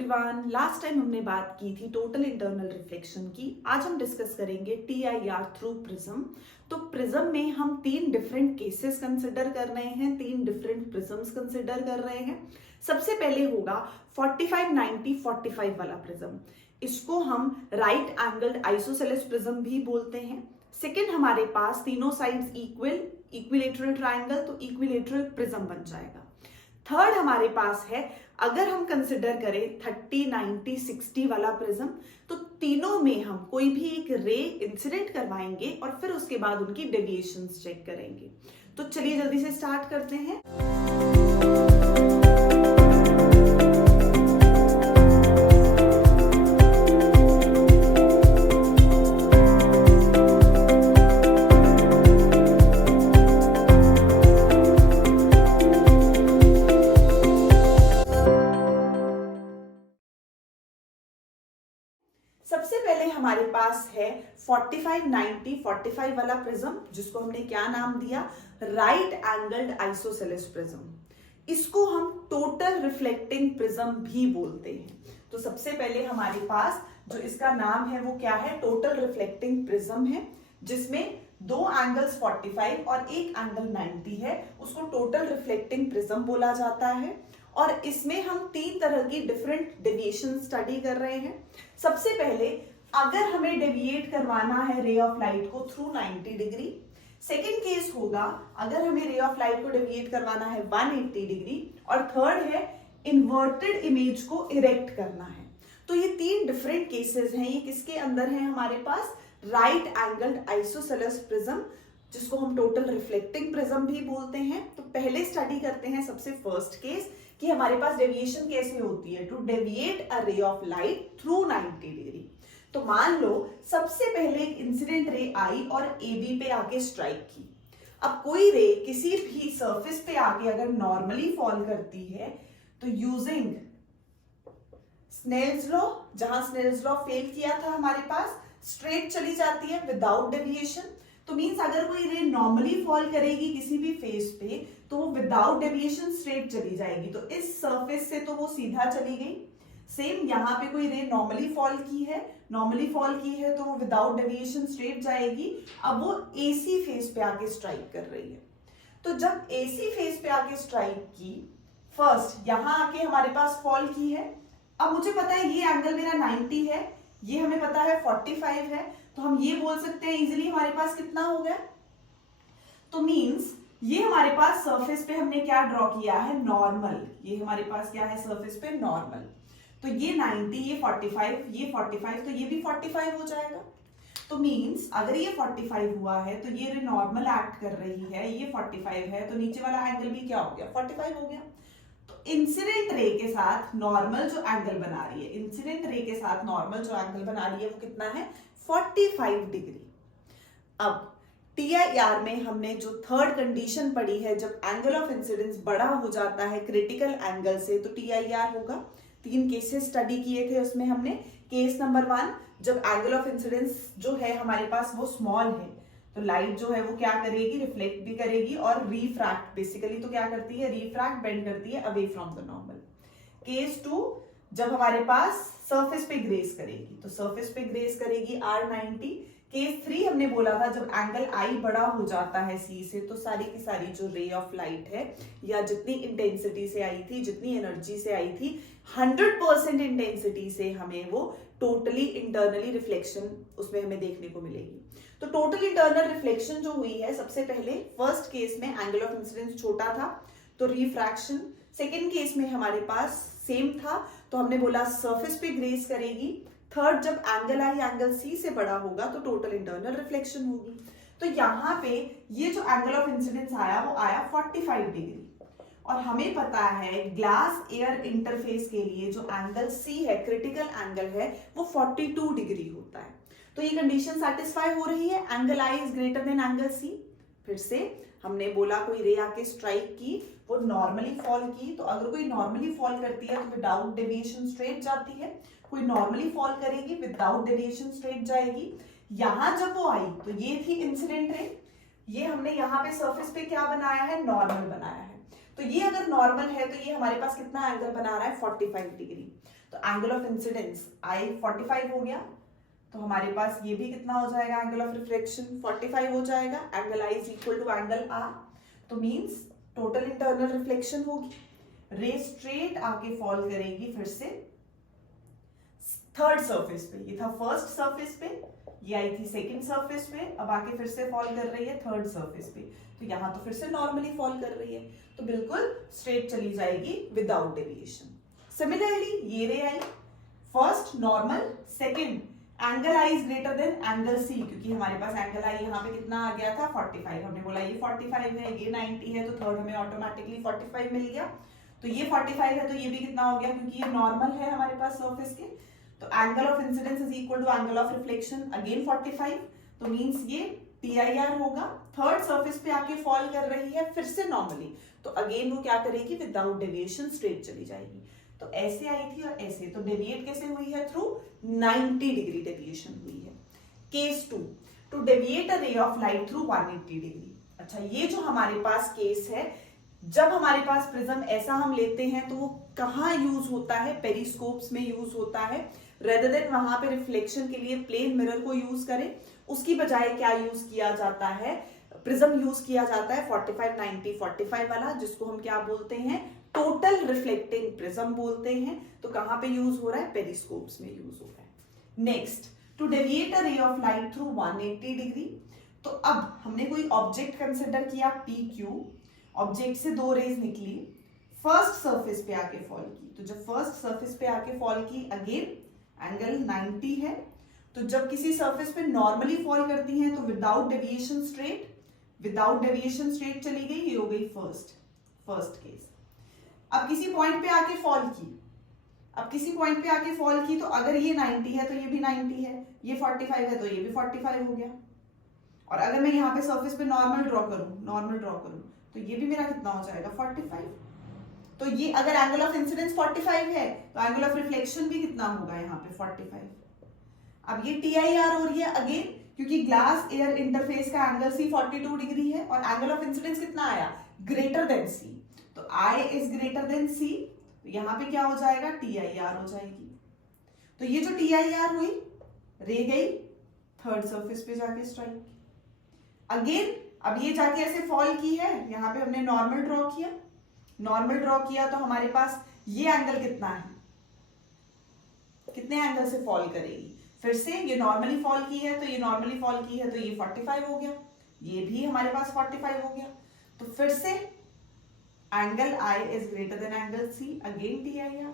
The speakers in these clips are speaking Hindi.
एवरीवन, लास्ट टाइम हमने बात की थी टोटल इंटरनल रिफ्लेक्शन की। आज हम डिस्कस करेंगे TIR थ्रू प्रिज्म। तो प्रिज्म में हम तीन डिफरेंट केसेस कंसिडर कर रहे हैं, तीन डिफरेंट प्रिज्म्स कंसिडर कर रहे हैं। सबसे पहले होगा 45 90 45 वाला प्रिज्म। इसको हम राइट एंगल्ड आइसोसेलेस प्रिज्म भी बोलते हैं। सेकेंड, हमारे पास तीनों साइड्स इक्विलेटरल ट्राइंगल, तो इक्विलेटरल प्रिज्म बन जाएगा। थर्ड हमारे पास है, अगर हम कंसिडर करें 30 90 60 वाला प्रिज्म, तो तीनों में हम कोई भी एक रे इंसिडेंट करवाएंगे और फिर उसके बाद उनकी डेविएशंस चेक करेंगे। तो चलिए जल्दी से स्टार्ट करते हैं। सबसे पहले हमारे पास है 45 90 45 वाला प्रिज्म, जिसको हमने क्या नाम दिया, राइट एंगल्ड आइसोसेलेस प्रिज्म। इसको हम टोटल रिफ्लेक्टिंग प्रिज्म भी बोलते हैं। तो सबसे पहले हमारे पास जो इसका नाम है वो क्या है, टोटल रिफ्लेक्टिंग प्रिज्म है, जिसमें दो एंगल्स 45 और एक एंगल 90 है। उसको टोटल रिफ्लेक्टिंग प्रिज्म बोला जाता है। और इसमें हम तीन तरह की डिफरेंट डेविएशन स्टडी कर रहे हैं। सबसे पहले, अगर हमें डेविएट करवाना है रे ऑफ लाइट को थ्रू 90 डिग्री। सेकेंड केस होगा, अगर हमें रे ऑफ लाइट को डेविएट करवाना है 180 डिग्री। और थर्ड है, इन्वर्टेड इमेज को इरेक्ट करना है। तो ये तीन डिफरेंट केसेस हैं। ये किसके अंदर है हमारे पास, राइट एंगल्ड आइसोसेलेस प्रिज्म, जिसको हम टोटल रिफ्लेक्टिंग प्रिज्म भी बोलते हैं। तो पहले स्टडी करते हैं सबसे फर्स्ट केस कि हमारे पास डेविएशन कैसे होती है, to deviate a ray of light through 90 degree. तो मान लो सबसे पहले एक इंसिडेंट रे आई और AB पे आके स्ट्राइक की। अब कोई रे किसी भी सरफेस पे आके अगर नॉर्मली फॉल करती है, तो यूजिंग स्नेल्स लॉ, जहां स्नेल्स लॉ फेल किया था हमारे पास, स्ट्रेट चली जाती है विदाउट डेविएशन। तो मींस अगर कोई रे नॉर्मली फॉल करेगी किसी भी फेस पे, तो वो विदाउट डेविएशन स्ट्रेट चली जाएगी। तो इस सरफेस से तो वो सीधा चली गई। सेम यहाँ पे कोई रे नॉर्मली फॉल की है तो वो विदाउट डेविएशन स्ट्रेट जाएगी। अब वो AC फेस पे आके स्ट्राइक कर रही है। तो जब AC फेस पे आके स्ट्राइक की, फर्स्ट यहां आके हमारे पास फॉल की है। अब मुझे पता है ये एंगल मेरा 90 है, ये हमें पता है 45 है, तो हम ये बोल सकते हैं इजीली हमारे पास कितना हो गया। तो मींस ये हमारे पास सरफेस पे हमने क्या ड्रॉ किया है, नॉर्मल। ये हमारे पास क्या है सरफेस पे, नॉर्मल। तो ये 90, ये 45, तो ये भी 45 हो जाएगा। तो मींस अगर ये 45 हुआ है तो ये रे नॉर्मल एक्ट कर रही है, ये 45 है, तो नीचे वाला एंगल भी क्या हो गया, 45 हो गया। तो इंसिडेंट रे के साथ नॉर्मल जो एंगल बना रही है, वो कितना है, 45 डिग्री। अब TIR में हमने जो थर्ड कंडीशन पढ़ी है, जब एंगल ऑफ इंसिडेंस बड़ा हो जाता है क्रिटिकल एंगल से, तो TIR होगा। तीन केसेस स्टडी किए थे उसमें हमने। केस नंबर 1, जब एंगल ऑफ इंसिडेंस जो है हमारे पास वो स्मॉल है, तो लाइट जो है वो क्या करेगी, रिफ्लेक्ट भी करेगी और रिफ्रैक्ट, बेसिकली तो क्या करती है, रिफ्रैक्ट, बेंड करती है away from the normal. Case 2, जब हमारे पास सरफेस पे ग्रेस करेगी, तो सरफेस पे ग्रेस करेगी R90। केस 3 हमने बोला था, जब एंगल I बड़ा हो जाता है C से, तो सारी की सारी जो रे ऑफ लाइट है, या जितनी इंटेंसिटी से आई थी, जितनी एनर्जी से आई थी, 100% इंटेंसिटी से हमें वो टोटली इंटरनली रिफ्लेक्शन उसमें हमें देखने को मिलेगी। तो टोटल इंटरनल रिफ्लेक्शन जो हुई है, सबसे पहले फर्स्ट केस में एंगल ऑफ इंसिडेंस छोटा था तो रिफ्रैक्शन। सेकेंड केस में हमारे पास सेम था, तो हमने बोला सरफेस पे ग्रेस करेगी। थर्ड, जब एंगल आई एंगल C से बड़ा होगा तो टोटल इंटरनल रिफ्लेक्शन होगी। तो यहाँ पे ये जो एंगल ऑफ इंसिडेंस आया वो आया 45 डिग्री। और हमें पता है ग्लास एयर इंटरफेस के लिए जो एंगल C है, क्रिटिकल एंगल है, वो 42 डिग्री होता है। तो ये कंडीशन सेटिस्फाई हो रही है, angle I is greater than angle C। फिर से हमने बोला कोई रे आके स्ट्राइक की, वो नॉर्मली फॉल की, तो अगर कोई नॉर्मली फॉल करती है तो विदाउट डेविएशन स्ट्रेट जाती है, कोई नॉर्मली फॉल करेगी विदाउट डेविएशन स्ट्रेट जाएगी। यहां जब वो आई तो ये थी इंसिडेंट रे, ये हमने यहाँ पे सरफेस पे क्या बनाया है, नॉर्मल बनाया है। तो ये अगर नॉर्मल है तो ये हमारे पास कितना एंगल बना रहा है 45 डिग्री। तो एंगल ऑफ इंसिडेंस आई 45 हो गया, तो हमारे पास ये भी कितना हो जाएगा एंगल ऑफ रिफ्लेक्शन 45 हो जाएगा। Angle I is equal to angle R, तो मींस टोटल इंटरनल रिफ्लेक्शन होगी। रे स्ट्रेट आके फॉल करेगी फिर से थर्ड सरफेस पे, ये था फर्स्ट सरफेस पे, ये आई थी सेकंड सरफेस पे, अब आके फिर से फॉल कर रही है थर्ड सरफेस पे। तो यहां तो फिर से नॉर्मली फॉल कर रही है, तो बिल्कुल स्ट्रेट चली जाएगी विदाउट डेविएशन। सिमिलरली ये ray I first normal, second angle I is greater than angle C, क्योंकि हमारे पास एंगल आई यहाँ पे कितना आ गया था 45, हमने बोला ये 45 है, ये 90 है, तो थर्ड हमें ऑटोमेटिकली 45 मिल गया। तो ये 45 है तो ये भी कितना हो गया, क्योंकि ये नॉर्मल है हमारे पास सरफेस के, तो angle of incidence is equal to angle of reflection again 45, तो मींस ये TIR होगा। थर्ड सरफेस पे आके फॉल कर रही है फिर से नॉर्मली, तो अगेन वो क्या करेगी विदाउट डेविएशन स्ट्रेट चली जाएगी। तो ऐसे आई थी और ऐसे, तो डेविएट कैसे हुई है थ्रू 90 डिग्री डेविएशन हुई है। Case 2, to deviate a ray of light through 180 degree. अच्छा, ये जो हमारे पास केस है, जब हमारे पास प्रिज्म ऐसा हम लेते हैं तो वो कहाँ यूज होता है, पेरिस्कोप्स में यूज होता है, रेदर देन वहां पे रिफ्लेक्शन के लिए प्लेन मिरर को यूज करें, उसकी बजाय क्या यूज किया जाता है, प्रिज्म यूज किया जाता है 45 90 45 वाला, जिसको हम क्या बोलते हैं टोटल रिफ्लेक्टिंग प्रिज्म बोलते हैं। तो कहां पे यूज हो रहा है, पेरिस्कोप्स में यूज हो रहा है। Next, to deviate a ray of light through 180 degree. तो अब हमने कोई ऑब्जेक्ट कंसिडर किया PQ, ऑब्जेक्ट से दो रेज निकली, फर्स्ट सरफेस पे आके फॉल की, तो जब फर्स्ट सरफेस पे आके फॉल की अगेन एंगल 90 है, तो जब किसी सरफेस पे नॉर्मली फॉल करती हैं तो विदाउट डेविएशन स्ट्रेट चली गई, ये हो गई फर्स्ट केस। अब किसी पॉइंट पे आके फॉल की, तो अगर ये 90 है तो ये भी 90 है, ये 45 है तो ये भी 45 हो गया, और अगर मैं यहाँ पे सरफेस पे नॉर्मल ड्रॉ करूं तो ये भी मेरा कितना हो जाएगा 45। तो ये अगर एंगल ऑफ इंसिडेंस 45 है तो एंगल ऑफ रिफ्लेक्शन भी कितना होगा यहाँ पे 45। अब ये TIR हो रही है अगेन, क्योंकि ग्लास एयर इंटरफेस का एंगल C 42 डिग्री है और एंगल ऑफ इंसिडेंस कितना आया ग्रेटर देन C, तो I is greater then C, तो यहाँ पे क्या हो जाएगा TIR हो जाएगी। तो ये जो TIR हुई, रे गई थर्ड सरफेस पे जाके स्ट्राइक अगेन। अब ये जाके ऐसे फॉल की है, यहाँ पे हमने नॉर्मल ड्रॉ किया, तो हमारे पास ये एंगल कितना है, कितने एंगल से फॉल करेगी, फिर से ये नॉर्मली फॉल की है तो ये 45 हो गया, ये भी हमारे पास 45 हो गया, तो फिर से angle I is greater than angle C, again TIR।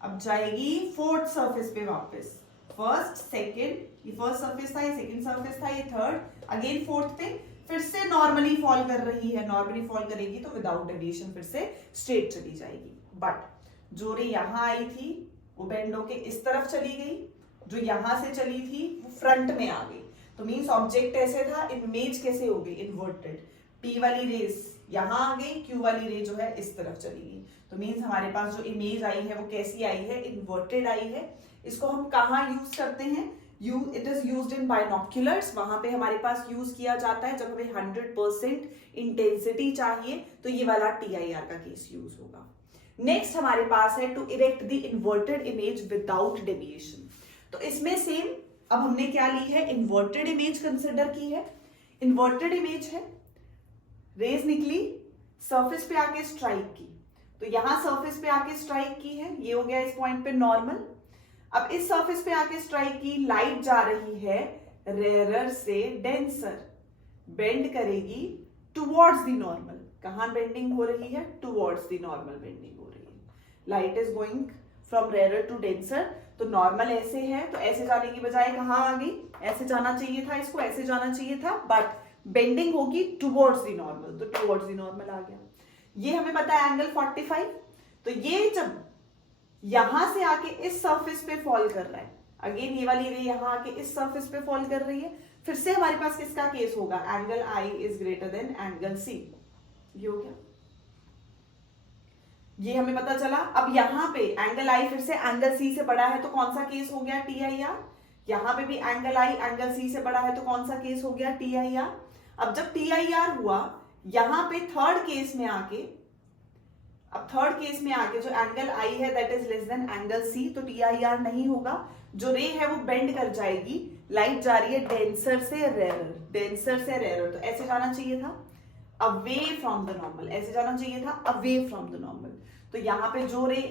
अब जाएगी फोर्थ सरफेस पे वापस, फर्स्ट सेकंड, ये फर्स्ट सरफेस था, ये सेकंड सरफेस था, ये थर्ड, अगेन फोर्थ पे फिर से नॉर्मली फॉल कर रही है, नॉर्मली फॉल करेगी तो विदाउट डेविएशन फिर से स्ट्रेट चली जाएगी। बट जो रे यहाँ आई थी वो बेंड होके इस तरफ चली गई, जो यहां से चली थी वो फ्रंट में आ गई, तो मींस ऑब्जेक्ट ऐसे था, इमेज कैसे हो गई इन्वर्टेड, P वाली रेस यहां आ गई, Q वाली रे जो है इस तरफ चली गई, तो मींस हमारे पास जो इमेज आई है वो कैसी आई है, इन्वर्टेड आई है। इसको हम कहाँ यूज करते हैं, it is used in binoculars, वहां पे हमारे पास यूज किया जाता है जब हमें 100% इंटेंसिटी चाहिए, तो ये वाला TIR का केस यूज होगा। नेक्स्ट हमारे पास है to erect the inverted image without deviation. तो इसमें सेम, अब हमने क्या ली है, इन्वर्टेड इमेज कंसिडर की है। इन्वर्टेड इमेज है, रेज निकली, सरफेस पे आके स्ट्राइक की, तो यहां सरफेस पे आके स्ट्राइक की है, ये हो गया इस पॉइंट पे नॉर्मल। अब इस सरफेस पे आके स्ट्राइक की, लाइट जा रही है रेयरर से डेंसर, बेंड करेगी टुवर्ड्स द नॉर्मल, कहां बेंडिंग हो रही है, टुवर्ड्स द नॉर्मल बेंडिंग हो रही है। Light is going from rarer to denser, तो नॉर्मल ऐसे है, तो ऐसे जाने की बजाय कहां आ गई, ऐसे जाना चाहिए था, इसको ऐसे जाना चाहिए था, बट बेंडिंग होगी टुवर्ड्स द नॉर्मल, तो टुवर्ड्स द नॉर्मल आ गया। ये हमें पता है एंगल 45, तो ये जब यहां से आके इस सरफेस पे फॉल कर रहा है, अगेन ये वाली रे यहां आके इस सरफेस पे फॉल कर रही है, फिर से हमारे पास किसका केस होगा, angle I is greater than angle C, ये हो गया, ये हमें पता चला। अब यहां पे एंगल I फिर से एंगल C से बड़ा है, तो कौन सा केस हो गया, TIR। यहां पे भी एंगल I एंगल C से बड़ा है, तो कौन सा केस हो गया, TIR। अब जब TIR हुआ, यहां पे थर्ड केस में आके अब थर्ड केस में आके जो एंगल आई है that is less than angle C, तो टी आई आर नहीं होगा, जो रे है वो बेंड कर जाएगी, लाइट जा रही है डेंसर से रेयरर, डेंसर से रेयरर, तो ऐसे जाना चाहिए था अवे फ्रॉम द नॉर्मल, ऐसे जाना चाहिए था अवे फ्रॉम द नॉर्मल। तो यहाँ पे जो रे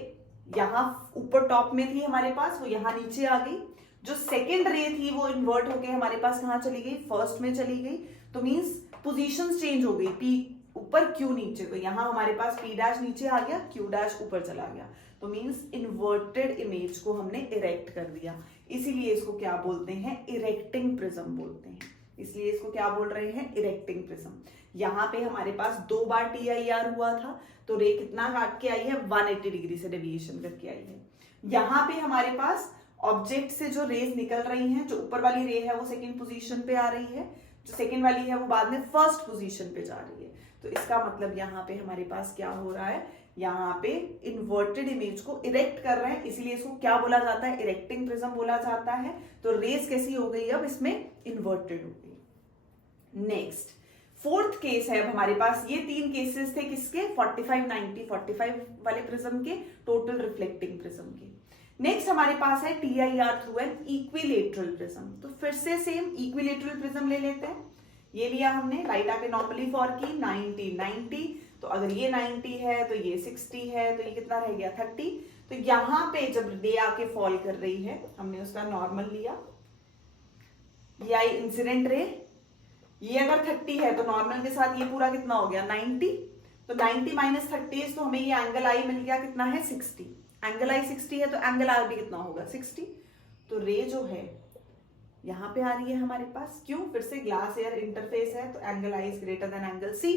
यहाँ ऊपर टॉप में थी हमारे पास वो यहाँ नीचे आ गई, जो सेकेंड रे थी वो इन्वर्ट होके हमारे पास कहाँ चली गई, फर्स्ट में चली गई, तो मीन्स पोजीशंस चेंज हो गई, पी ऊपर क्यू नीचे, तो यहाँ हमारे पास पी डैश नीचे आ गया, क्यू डैश ऊपर चला गया, तो मीन्स इन्वर्टेड इमेज को हमने इरेक्ट कर दिया, इसीलिए इसको क्या बोलते हैं, इरेक्टिंग प्रिज्म बोलते हैं, इसलिए इसको क्या बोल रहे हैं, इरेक्टिंग प्रिज्म। यहाँ पे हमारे पास 2 बार टी आई आर हुआ था, तो रे कितना काट के आई है, 180 डिग्री से डेविएशन करके आई है। यहाँ पे हमारे पास ऑब्जेक्ट से जो रेज निकल रही हैं, जो ऊपर वाली रे है वो सेकेंड पोजीशन पे आ रही है, जो सेकेंड वाली है वो बाद में फर्स्ट पोजीशन पे जा रही है, तो इसका मतलब यहाँ पे हमारे पास क्या हो रहा है, यहाँ पे इन्वर्टेड इमेज को इरेक्ट कर रहे हैं, इसीलिए इसको क्या बोला जाता है, इरेक्टिंग प्रिज्म बोला जाता है। तो रेज कैसी हो गई, अब इसमें इन्वर्टेड हो गई। नेक्स्ट फोर्थ केस है अब हमारे पास, ये 3 केसेस थे किसके, 45 90 45 वाले प्रिज्म के, टोटल रिफ्लेक्टिंग प्रिज्म के। नेक्स्ट हमारे पास है T I R through an equilateral prism, तो फिर से सेम इक्विलेटरल प्रिज्म ले लेते हैं, ये लिया हमने, लाइट आके नॉर्मली फॉर की 90 90, तो अगर ये 90 है तो ये 60 है, तो ये कितना रह गया 30, तो यहाँ पे जब रे आके फॉल कर रही है हमने उसका नॉर्मल लिया, ये आई इंसिडेंट रे, ये अगर 30 है तो नॉर्मल के साथ ये पूरा कितना हो गया 90, तो 90 माइनस 30 तो हमें ये एंगल आई मिल गया कितना है 60, एंगल आई 60 है तो एंगल आर भी कितना होगा 60, तो रे जो है यहाँ पे आ रही है हमारे पास, क्यों, फिर से ग्लास एयर इंटरफेस है तो angle I is greater than angle C,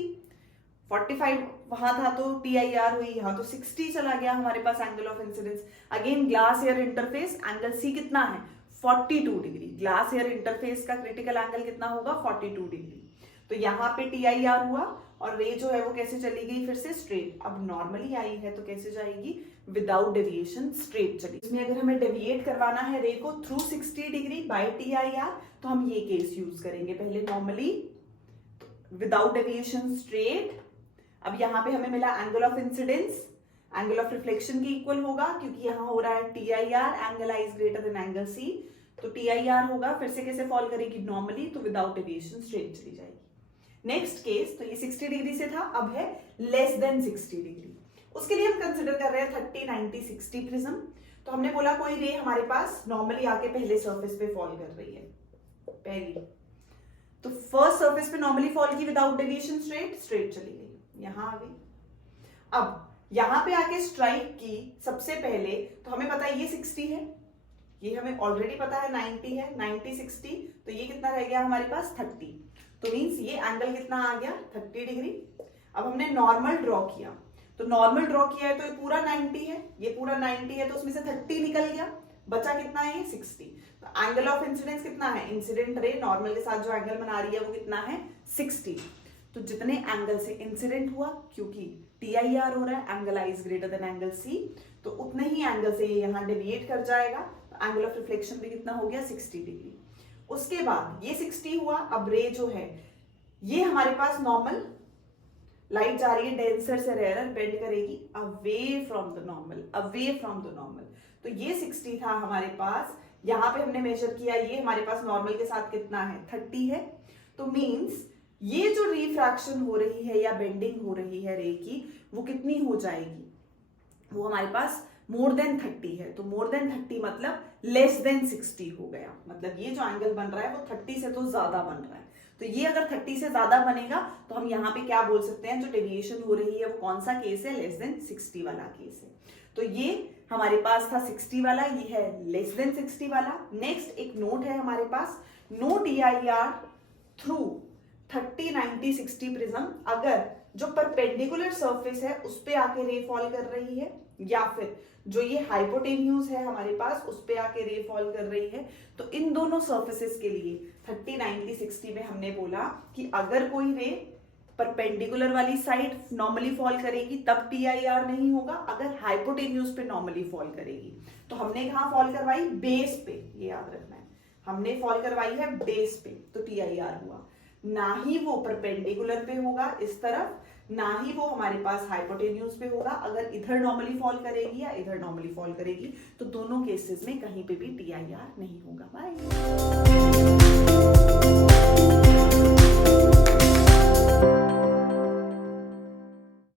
45 वहां था तो टी आई आर हुई, यहाँ तो 60 चला गया हमारे पास angle of incidence, again glass air interface, angle C कितना है 42 डिग्री, ग्लास एयर इंटरफेस का क्रिटिकल एंगल कितना होगा 42 डिग्री, तो यहाँ पे टी आई आर हुआ और रे जो है वो कैसे चली गई, फिर से स्ट्रेट, अब नॉर्मली आई है तो कैसे जाएगी, विदाउट डेविएशन स्ट्रेट चली। इसमें अगर हमें डेविएट करवाना है रे को through 60 degree by T I are, तो हम ये केस यूज करेंगे, पहले नॉर्मली विदाउट डेविएशन स्ट्रेट, अब यहाँ पे हमें मिला angle of incidence, angle of reflection के इक्वल होगा, क्योंकि यहाँ हो रहा है T I R, angle I is greater than angle C, तो टी आई आर होगा, फिर से कैसे फॉल करेगी नॉर्मली, तो विदाउट डेविएशन स्ट्रेट चली जाएगी। नेक्स्ट केस, तो ये 60 डिग्री से था, अब है लेस देन 60 डिग्री, उसके लिए हम कंसिडर कर रहे हैं 30 90 60 प्रिज्म, तो हमने बोला कोई रे हमारे पास नॉर्मली आके पहले सरफेस पे फॉल कर रही है, पहली, तो फर्स्ट सरफेस पे नॉर्मली फॉल की विदाउट डेविएशन स्ट्रेट, स्ट्रेट चली गई, यहां आ गई, अब यहां पे आके स्ट्राइक की सबसे पहले, तो हमें पता है ये 60 है, ये हमें ऑलरेडी पता है 90 है, 90 60, तो ये कितना रह गया हमारे पास 30, तो मींस ये एंगल कितना आ गया 30 डिग्री। अब हमने नॉर्मल ड्रॉ किया, तो नॉर्मल ड्रॉ किया है तो ये पूरा 90 है, ये पूरा 90 है, तो उसमें से 30 निकल गया, बचा कितना है ये 60, तो एंगल ऑफ इंसिडेंस कितना है, इंसिडेंट रे नॉर्मल के साथ जो एंगल बना रही है वो कितना है 60, तो जितने एंगल से इंसिडेंट हुआ, क्योंकि टी आई आर हो रहा है, angle I is greater than angle C, तो उतने ही एंगल से ये यहाँ डेविएट कर जाएगा, तो एंगल ऑफ रिफ्लेक्शन भी कितना हो गया 60 डिग्री। उसके बाद ये 60 हुआ, अब रे जो है ये हमारे पास नॉर्मल, लाइट जा रही है डेंसर से रेयरर, बेंड करेगी away from the normal, away from the normal, तो ये 60 था हमारे पास, यहाँ पे हमने मेजर किया, ये हमारे पास नॉर्मल के साथ कितना है 30 है, तो मींस ये जो रिफ्रैक्शन हो रही है या बेंडिंग हो रही है रे की, वो कितनी हो जाएगी, वो हमारे पास मोर देन 30 है, तो मोर देन 30 मतलब लेस देन 60 हो गया, मतलब ये जो एंगल बन रहा है वो 30 से तो ज्यादा बन रहा है, तो ये अगर 30 से ज्यादा बनेगा तो हम यहाँ पे क्या बोल सकते हैं, जो डेविएशन हो रही है वो कौन सा केस है, लेस देन 60 वाला केस है, तो ये हमारे पास था 60 वाला, ये है लेस देन 60 वाला। नेक्स्ट एक नोट है हमारे पास, no T I R through 30 90 60 prism, अगर जो परपेंडिकुलर सरफेस है उस पे आके रे फॉल कर रही है, या फिर जो ये हाइपोटेन्यूज है हमारे पास उस पे आके रे फॉल कर रही है, तो इन दोनों सरफेसेस के लिए 30 90 60 में हमने बोला कि अगर कोई रे परपेंडिकुलर वाली साइड नॉर्मली फॉल करेगी तब टी आई आर नहीं होगा, अगर हाइपोटेन्यूज पे नॉर्मली फॉल करेगी, तो हमने कहाँ फॉल करवाई, बेस पे, ये याद रखना है, हमने फॉल करवाई है बेस पे, तो टी आई आर हुआ, ना ही वो परपेंडिकुलर पे होगा इस तरफ, ना ही वो हमारे पास हाइपोटेन्यूज पे होगा। अगर इधर नॉर्मली फॉल करेगी या इधर नॉर्मली फॉल करेगी तो दोनों केसेस में कहीं पे भी TIR नहीं होगा। बाय।